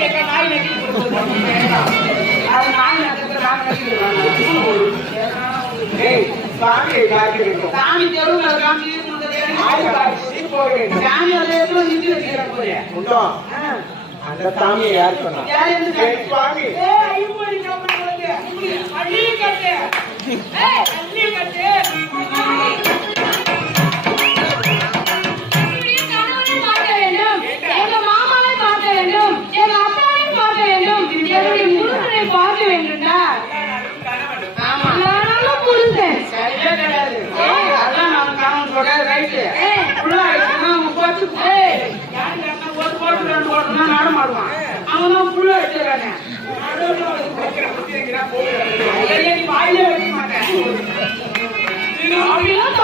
கேட்க நாய் நக்கி அது நாய் நக்கத்துல நக்கி சாமி சாமி அதை வச்சுக்கிற அந்த சாமியை யார் சொன்னா? சுவாமி. Yine ayıp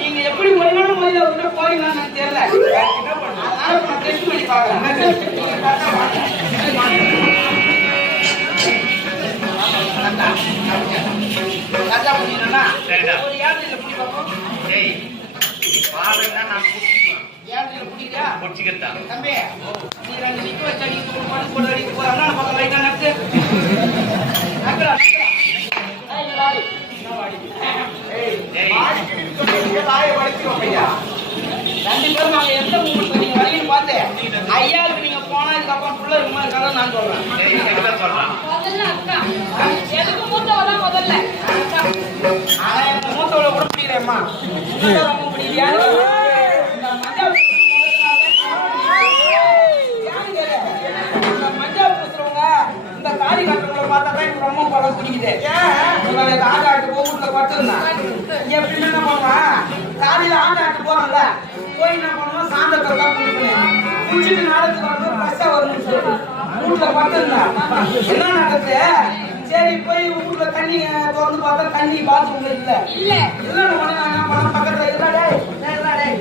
நீங்க எப்படி ஒழுங்கான முறையில உள்ள எனக்கு தெரியல. நான் டெஸ்ட் பண்ணி பார்க்கறேன். ராஜா பண்ணிடுறேன்னா, ஒரு யாத்திரையில பிடி பார்ப்போம். யாத்திரையில பிடிக்கிறியா? தம்பி, நீ ரெண்டு நிக்க வச்சா ஒரு பாட்டு போட்டு அடிக்க போற. அந்தாண்ட பக்கம் லைட்டா. என்ன வாடி? ரெண்டு பேரும் நாங்க எந்த ஊருக்கு நீங்க வரீங்கன்னு பார்த்தேன். ஐயாவுக்கு நீங்க போனா இதுக்கப்புறம் புள்ள இருக்குமா இருக்காதான் நான் சொல்றேன். முதல்ல அக்கா எதுக்கு மூத்தவ தான் முதல்ல ஆனா எனக்கு மூத்தவளை கூட. மூத்தவளை ரொம்ப பிடிக்கலையா? இந்த ஆண்டாட்டு போய் வீட்டுல படுத்திருந்தான். எப்படின்னா என்ன பண்ணுவான்? காலையில ஆண்டாட்டு போறான்ல, போய் என்ன பண்ணுவான்? சாந்தத்தை தான். குடிச்சிட்டு நாடகத்துக்கு வரும்போது பஸ்ஸா வரணும்னு சொல்லிட்டு வீட்டுல படுத்திருந்தான். என்ன நடக்குது? சரி போய் வீட்டுல தண்ணி திறந்து பார்த்தா தண்ணி பாத்ரூம்ல இல்ல இல்ல இல்ல உடனே நான் என்ன பண்ணேன் பக்கத்துல இல்ல டேய் டேய், இல்ல டேய்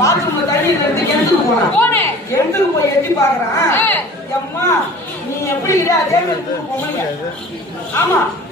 பாத்ரூம்ல தண்ணி எடுத்து கிணத்துக்கு போனேன் கிணத்துக்கு போய் எட்டி பாக்குறேன் ஏ. அம்மா நீ எப்படி இருக்கிற அதே மாதிரி பொம்பளைங்க. ஆமா.